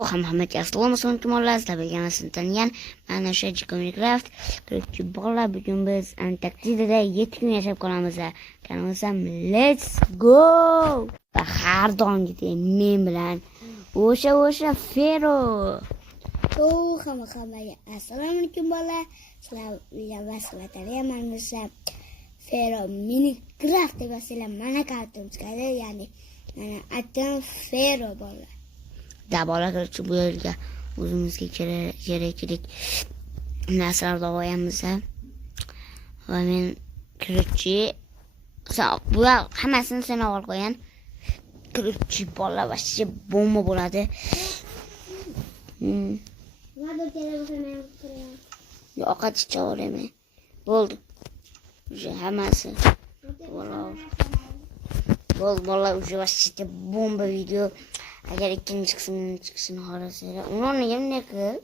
Hammaga assalomu alaykum bolalar, sizlar bilganlaringizni tanigan mana o'sha Minecraft qiluvchi bolalar. Bugun biz Antarktidada 7 kun yashab qolamiz. Kanalimiz ham Let's Go! Va har doimgidek men bilan o'sha Fero. Hammaga assalomu alaykum bolalar. Sizlar bilganlaringizni tanigan Fero Minecraft deb yozsanglar mana karton chiqadi, ya'ni mana atam Fero bolalar. Bolalar qiluvchi bu yerga o'zimizga kerakli narsalarni olamiz. Va men qiluvchi bu hammasini sen olib qo'ygan. Qiluvchi bolalar vashcha bomba bo'ladi. Ovqat ichavermayman. Bo'ldi. Уже hammasi. Bolalar уже vashcha bomba video. Agar ikkinchi qismini chiqishini xohlasanglar, uni ham qil.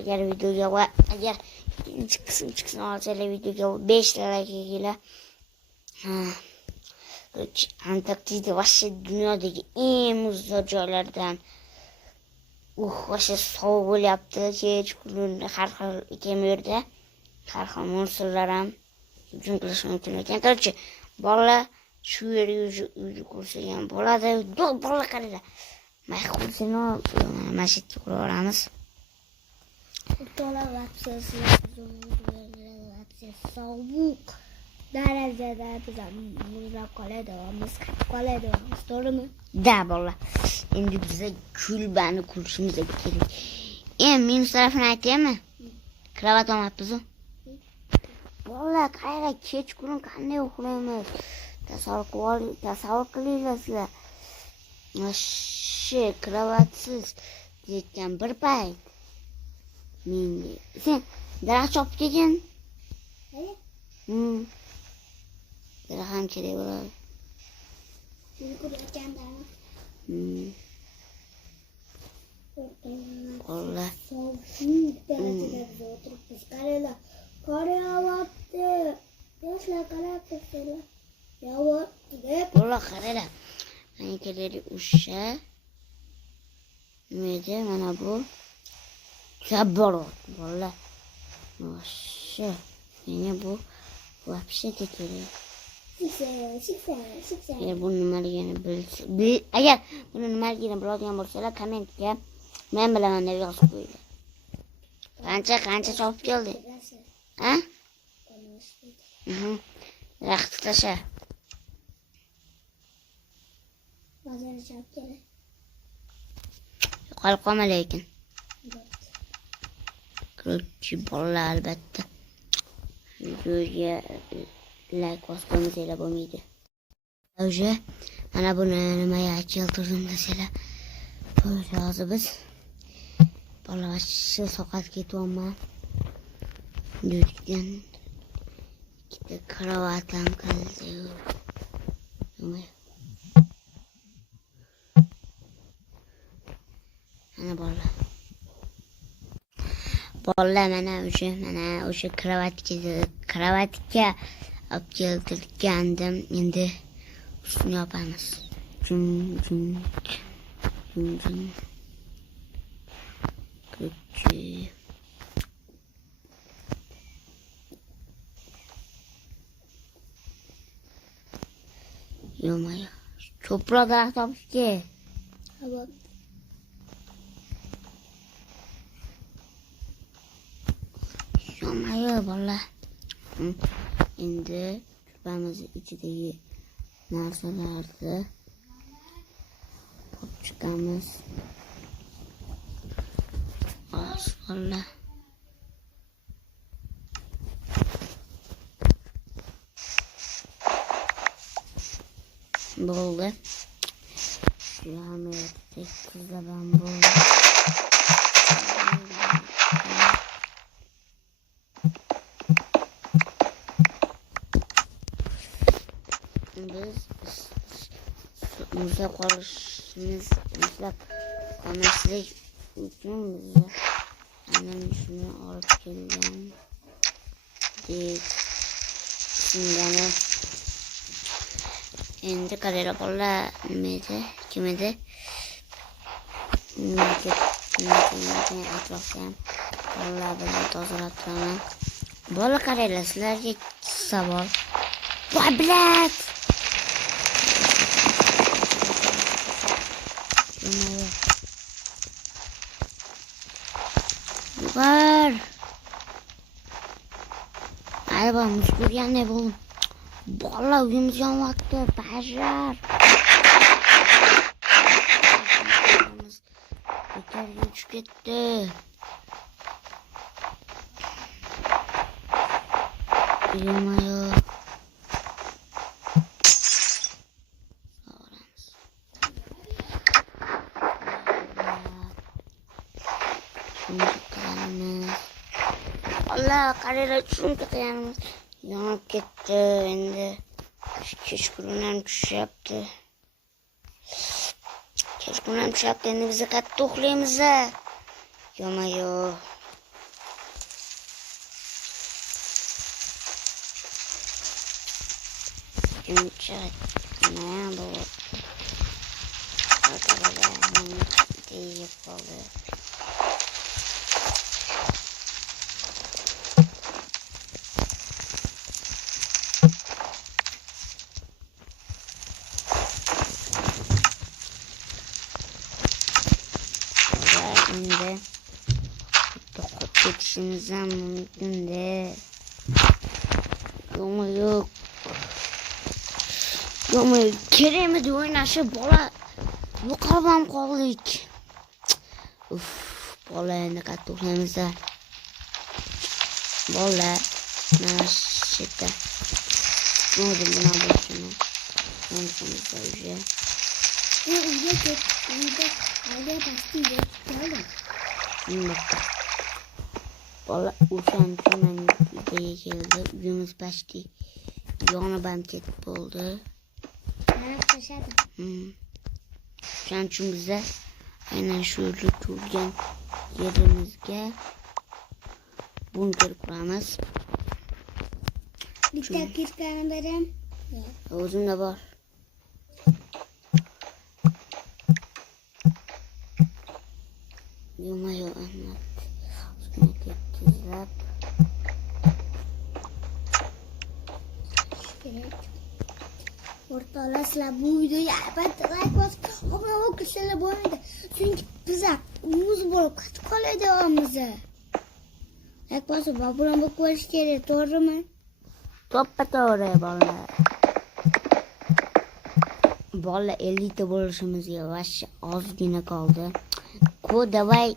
Agar videoga va agar ikkinchi qism chiqishini xohlasanglar, videoga 5 like kelinglar. Antarktida vashcha dunyodagi eng muzli joylardan. Vashcha sovuq bo'lyapti, kech-kun har xil ekan bu yerda. Har xil monstrlar ham hujum qilishi mumkin ekan. Korоче, bolalar shu yerga o'zi ko'rsagan bo'ladi. Bolalar qaranglar. Mana ko'rsana, mana shu yerga qo'yamiz. Sovuq darajada muzlab qoladi, to'g'rimi? Da bolalar. Endi bizga kulbani ko'rishimiz kerak. Minus tarafini aytaymi? Kravat olmabmiz. Bolalar qayerga kech-kun qanday uxlaymiz? Tasavvur qilinglar sizlar. Masha kravatsiz yetgan bir payt. Menga sen daraxt chopib kelgin. Daraxt ham kerak bo'ladi. Bolalar Bolalar qaranglar. Mana kelaydi o'sha. Nima mana bu? Sabborot bolalar. Masha. Menga bu вообще kerak. Agar bu nimaligini agar buni nimaligini biladigan bo'lsalar, kommentga men bilaman deb yozib qo'yinglar. Qancha chopib keldi? Ha? Raqt tasha. Bozorga chopib keldi. Qolib qolma lekin. Qiluvchi bolalar albatta. Videoga like bosganingizlar bo'lmaydi. O'sha mana buni nimaga keltirdim desanglar, bo'ldi hozir biz bolalar shu soqat ketyapman. Yurgan ikkita kravat ham qildi. Mana bolalar mana o'sha kravatga olib keltirgandim. Endi ustini yopamiz. Yo'maya. Ko'proq daraxt topishga. Yo'maya bolalar. Endi chupamiz ichidagi narsalarni olib chiqamiz. Bolalar. Bo'ldi. Shularni tekizlaban bo'ldi. Biz muzlab qolishlik uchun biz ana shuni olib kelgan deb tushungani. Endi qaranglar bolalar, nima edi? kim edi? Atrofga ham bolalarni tozalab turaman. Bola qaranglar, sizlarga savol. Voy bilat! Var. Ayba muskurganday bo'ldim. Bola uyimiz yonyapti, bashar. Bekarga tushib ketdi. Uyumayo. Allah qaranglar, chunki qilganimiz yonib ketdi. Endi kechqurun tushyapti. Endi biz qattiq uxlaymiz. Yo'mayo. Kimcha nima bo'ldi? Deyib qoldi. Endi to'qib ketishimiz ham mumkin-da. Yo'q. Kerakmidi o'ynashib bola yo'qolib ham qoldik. Bola endi qattiq uxlaymiz. Bola mana shu yerda. Nima bo'lishini. Menimcha uyga bola o'shancha menga keldi. Uyimiz pashti yonib ham ketib bo'ldi. O'shaning uchun biz aynan shu turgan yerimizga bunker quramiz. Bitta kirkani beram. O'zimda bor. Yo'mayo Ahmad. O'zimga ketkizlab. O'rtoqlar, bu videoga albatta like bosib, obuna bo'lishinglar bo'lmaydi. Chunki biz muz bo'lib ketib qoladi o'zimiz. Like bosib, obuna bo'lib qo'yish kerak, to'g'rimi? To'ppa-to'g'ri bolalar. Bola 50 ta bo'lishimizga vashcha ozgina qoldi. Davay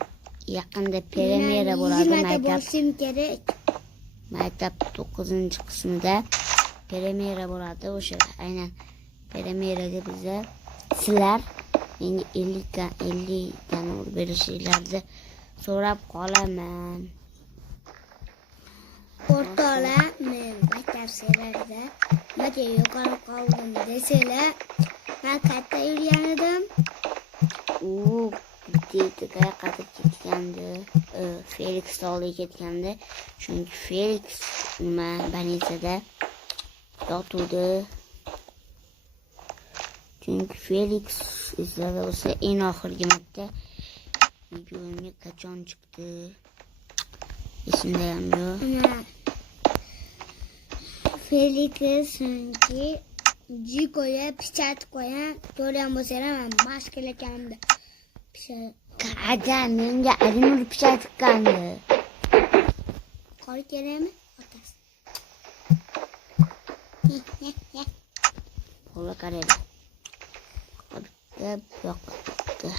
yaqinda premyera bo'ladi. Bo'lishim kerak. Maktab 9-qismida premyera bo'ladi. O'sha aynan premyeraga bizlar sizlar menga 50 ta nur berishinglarni so'rab qolaman. O'rtoqlar, men maktab serlarida nega yo'qolib qoldim desanglar, men katta yurgan edim. Deydiga qatib ketgandi. Felix tog'liga ketgandi. Chunki Felix banitsada yotuvdi. Chunki Felix izladi o'sha eng oxirgi marta videoga qachon chiqdi? Esimda ham yo'q. Felix chunki Jiko'ya pichat qo'yan, to'g'ri bo'lsa ham mashkil ekanimda. Qada menga Alimur pichat chiqqandi. Qor kerakmi? Otasi. Bola qaraydi. Yoqdi.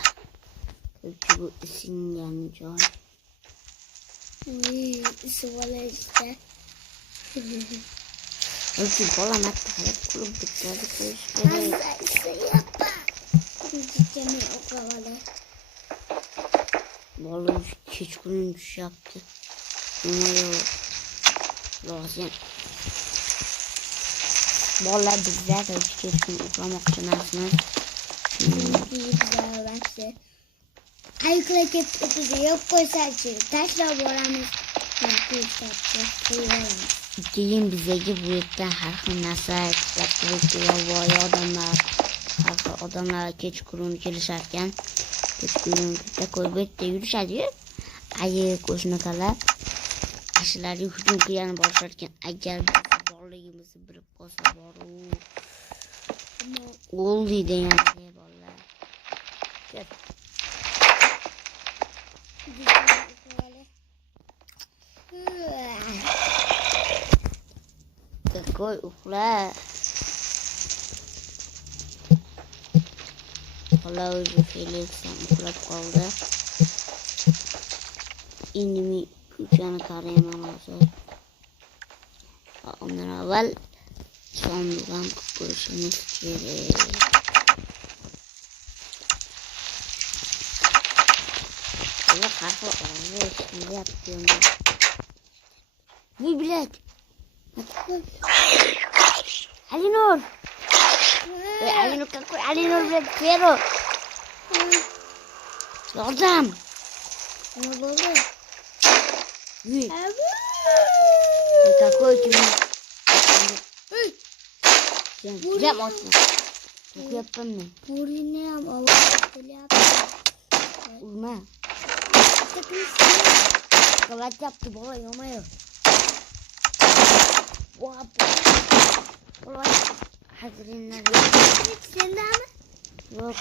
Bu isingan joy. Isivolashda. O'zi bola matda qilib klub bitkazib qo'yish kerak. Bola kechqurun tushyapti. Lozim. Bola bizlar kechqurun uxlamoqchi emasmiz. Aykla ketib yo'q qo'ysachi, tashlab boramiz. Keyin bizga bu yerdan har xil narsa ishlab turibdi, yovvoyi odamlar Har xil odamlar kechqurun kelisharkan. Kechqurun bitta ko'y betda yurishadi. Ayiq o'shnaqalar ashlarga hujum qilgani boshlarkan. Agar borligimizni bilib qolsa boru o'ldi degan bolalar. Ko'y uxla. Bola o'zi Felix ham uxlab qoldi. Endi men ko'chani qarayman hozir. Undan avval sondan qo'yishimiz kerak. Ular har xil ovoz eshitilyapti. Voy bilet. Alinor. Alinor какой? Alinor bilet Fero. Yordam. Ne oldu? Voy. Какой тебе? Jam otma. Yaptım mı? Burinam ovoz yaptı. Urma. Kavat yaptı bola yamıyor. Vap. Bola hazırlanır. Sende mi? Yok.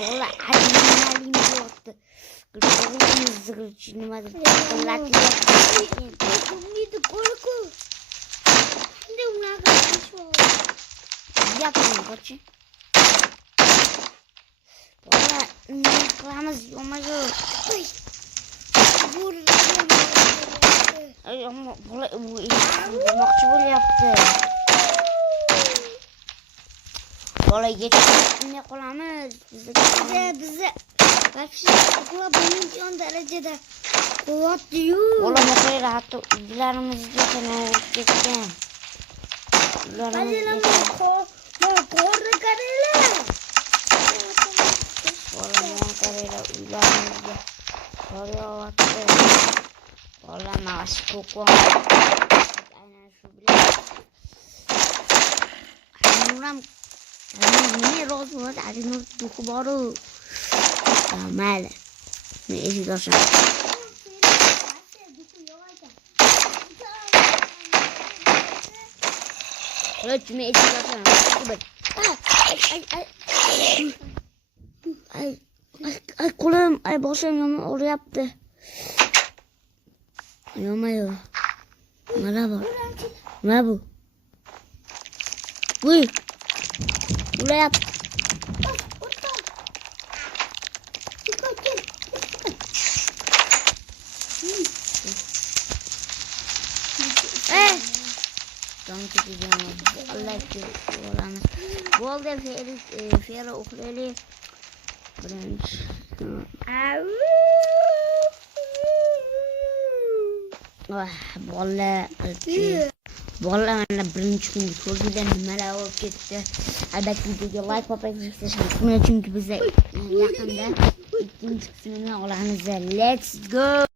Bola hazırlanır yoktu. Kırmızı kırçını var. Kırlatı yaptı. Kumni de korku. Şimdi ona kaçıyor. Yapma koçum. Bola ne kılamız yamıyor. Ay ama bola bu makçı bol yaptı. Bola geçti ne kılamız. Bize bak şimdi okula 10 derecede kuvvet diyor. Bola bakayım rahat ilgilerimiz geçen. Hadi lan korku karıyla. Bola montarıyla ilgilerimizde. Soruyor baktı. Bola navaş koku. Aynen şu bile. Nuram. Ini rozmuz ada nur buku baru. Mal. Ni isi dosan. Lo cuma isi dosan. Ay kulağım, ay başım yama oraya yaptı. Yamıyor. Merhaba. Ne bu? Uy. Buraya yap. Don't you do Allah olanı. Bu oldu Fero ukulele. Branch. Bola. Bola mana birinchi kun ko'rganda nimalar bo'lib ketdi. Albatta videoga like va subscribe qilishni unutmang, chunki biz yaqinda ikkinchi qismini olamiz. Let's go.